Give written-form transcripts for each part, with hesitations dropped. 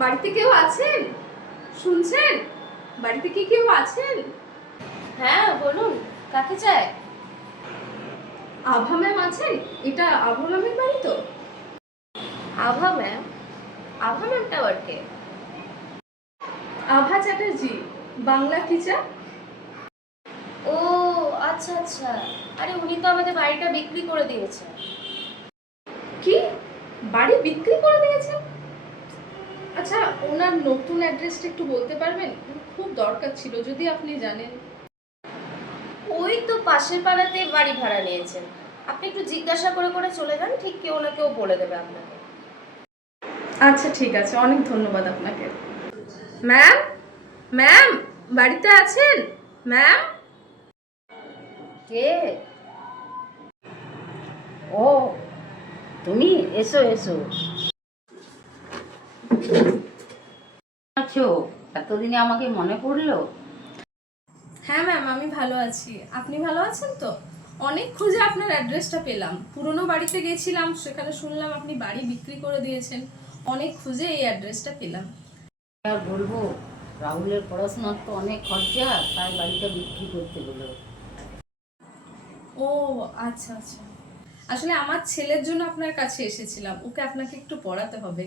বাড়িতে কেউ আছেন? শুনছেন? বাড়িতে কি কেউ আছেন? হ্যাঁ বলুন, কাকে চাই? আভা ম্যাম আছেন? এটা আভা ম্যামের বাড়ি তো? আভা ম্যাম? আভা ম্যামটা আবার কে? আভা চ্যাটার্জি, বাংলা টিচার। ও আচ্ছা আচ্ছা, আরে উনি তো আমাদের বাড়িটা বিক্রি করে দিয়েছেন। কি? বাড়ি বিক্রি করে দিয়েছেন? আচ্ছা, ওনার নতুন অ্যাড্রেসটা একটু বলতে পারবেন? খুব দরকার ছিল, যদি আপনি জানেন। ওই তো পাশের পাড়াতে বাড়ি ভাড়া নিয়েছেন। আপনি একটু জিজ্ঞাসা করে করে চলে যান, ঠিক কেউ না কেউ বলে দেবে আপনাকে। আচ্ছা ঠিক আছে, অনেক ধন্যবাদ আপনাকে। ম্যাম, ম্যাম বাড়িতে আছেন? ম্যাম? কে? ও তুমি, এসো এসো। আছো? এতদিনে আমাকে মনে পড়লো? হ্যাঁ ম্যাম, আমি ভালো আছি। আপনি ভালো আছেন তো? অনেক খুঁজে আপনার অ্যাড্রেসটা পেলাম। পুরনো বাড়িতে গেছিলাম, সেখানে শুনলাম আপনি বাড়ি বিক্রি করে দিয়েছেন। অনেক খুঁজে এই অ্যাড্রেসটা পেলাম। আর বলবো, রাহুলের পড়াশোনার তো অনেক খরচা, তাই বাড়িটা বিক্রি করতে হলো। ও আচ্ছা আচ্ছা, আসলে আমার ছেলের জন্য আপনার কাছে এসেছিলাম। ওকে আপনাকে একটু পড়াতে হবে।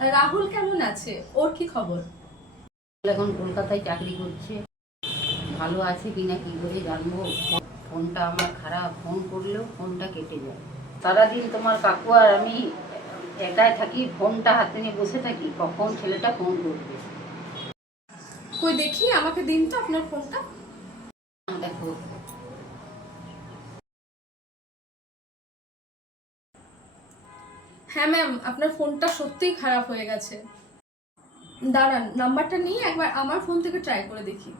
আর রাহুল কেমন আছে? ওর কি খবর? এখন কলকাতায় চাকরি করছে। ভালো আছে কিনা কি করে জানবো? ফোনটা আমার খারাপ, ফোন করলেও ফোনটা কেটে যায়। সারাদিন তোমার কাকু আর আমি একাই থাকি, ফোনটা হাতে নিয়ে বসে থাকি, কখন ছেলেটা ফোন করবে। কই দেখি, আমাকে দিন তো আপনার ফোনটা। দেখো, হ্যাঁ ম্যাম, আপনার ফোনটা সত্যিই খারাপ হয়ে গেছে। দাঁড়ান, নাম্বারটা নিয়ে একবার আমার ফোন থেকে ট্রাই করে দেখি।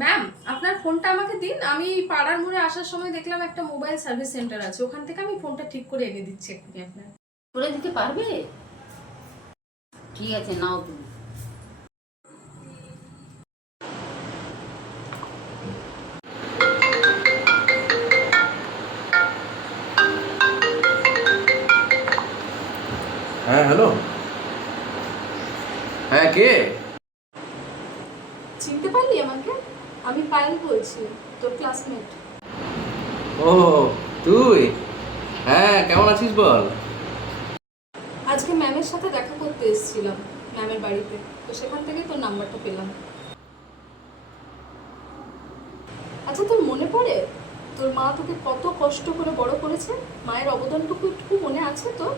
ম্যাম, আপনার ফোনটা আমাকে দিন। আমি পাড়ার মোড়ে আসার সময় দেখলাম একটা মোবাইল সার্ভিস সেন্টার আছে, ওখান থেকে আমি ফোনটা ঠিক করে এনে দিচ্ছি এক্ষুনি আপনার। করে দিতে পারবে? ঠিক আছে, নাও তুমি। হ্যাঁ হ্যালো। হ্যাঁ কে? চিনতে পারলি আমাকে? আমি পায়েল বলছি, তোর ক্লাসমেট। ও তুই? হ্যাঁ কেমন আছিস বল? আজকে ম্যামের সাথে দেখা করতে এসেছিলাম, ম্যামের বাড়িতে। তো সেখান থেকে তোর নাম্বারটা পেলাম। আচ্ছা, তোর মনে পড়ে তোর মা তোকে কত কষ্ট করে বড় করেছে? মায়ের অবদানটুকু একটু মনে আছে তো?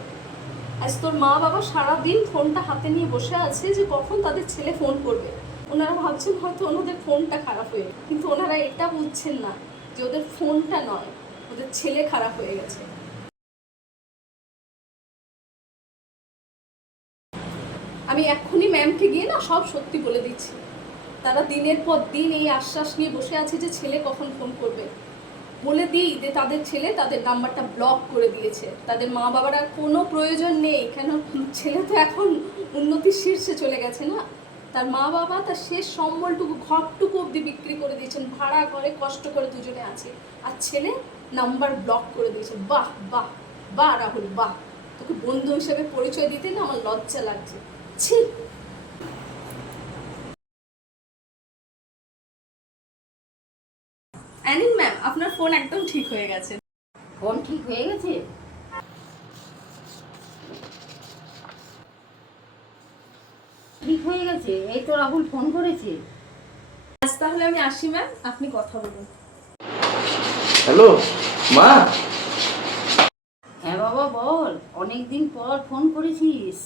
আজ তোর মা বাবা সারাদিন ফোনটা হাতে নিয়ে বসে আছে যে কখন তাদের ছেলে ফোন করবে। ওনারা ভাবছেন হয়তো ওনাদের ফোনটা খারাপ হয়ে, কিন্তু ওনারা এটা বুঝছেন না যে ওদের ফোনটা নয়, ওদের ছেলে খারাপ হয়ে গেছে। আমি এক্ষুনি ম্যামকে গিয়ে না সব সত্যি বলে দিচ্ছি। তারা দিনের পর দিন এই আশ্বাস নিয়ে বসে আছে যে ছেলে কখন ফোন করবে। বলে দিই যে তাদের ছেলে তাদের নাম্বারটা ব্লক করে দিয়েছে। তাদের মা বাবার আর কোনো প্রয়োজন নেই, কেন ছেলে তো এখন উন্নতির শীর্ষে চলে গেছে না। তার মা বাবা তার শেষ সম্বলটুকু, ঘরটুকু অবধি বিক্রি করে দিয়েছেন, ভাড়া ঘরে কষ্ট করে দুজনে আছে। আর ছেলে নাম্বার ব্লক করে দিয়েছে। বাহ বাহ বাহ রাহুল, বাহ! তোকে বন্ধু হিসেবে পরিচয় দিতে না আমার লজ্জা লাগছে। ছি! অ্যানিন ম্যাম, আপনার ফোন একদম ঠিক হয়ে গেছে। ফোন ঠিক হয়ে গেছে? ঠিক হয়ে গেছে? এই তো রাহুল ফোন করেছে। আজ তাহলে আমি আসি ম্যাম, আপনি কথা বলুন। হ্যালো মা। হ্যাঁ বাবা বল, অনেকদিন পর ফোন করেছিস।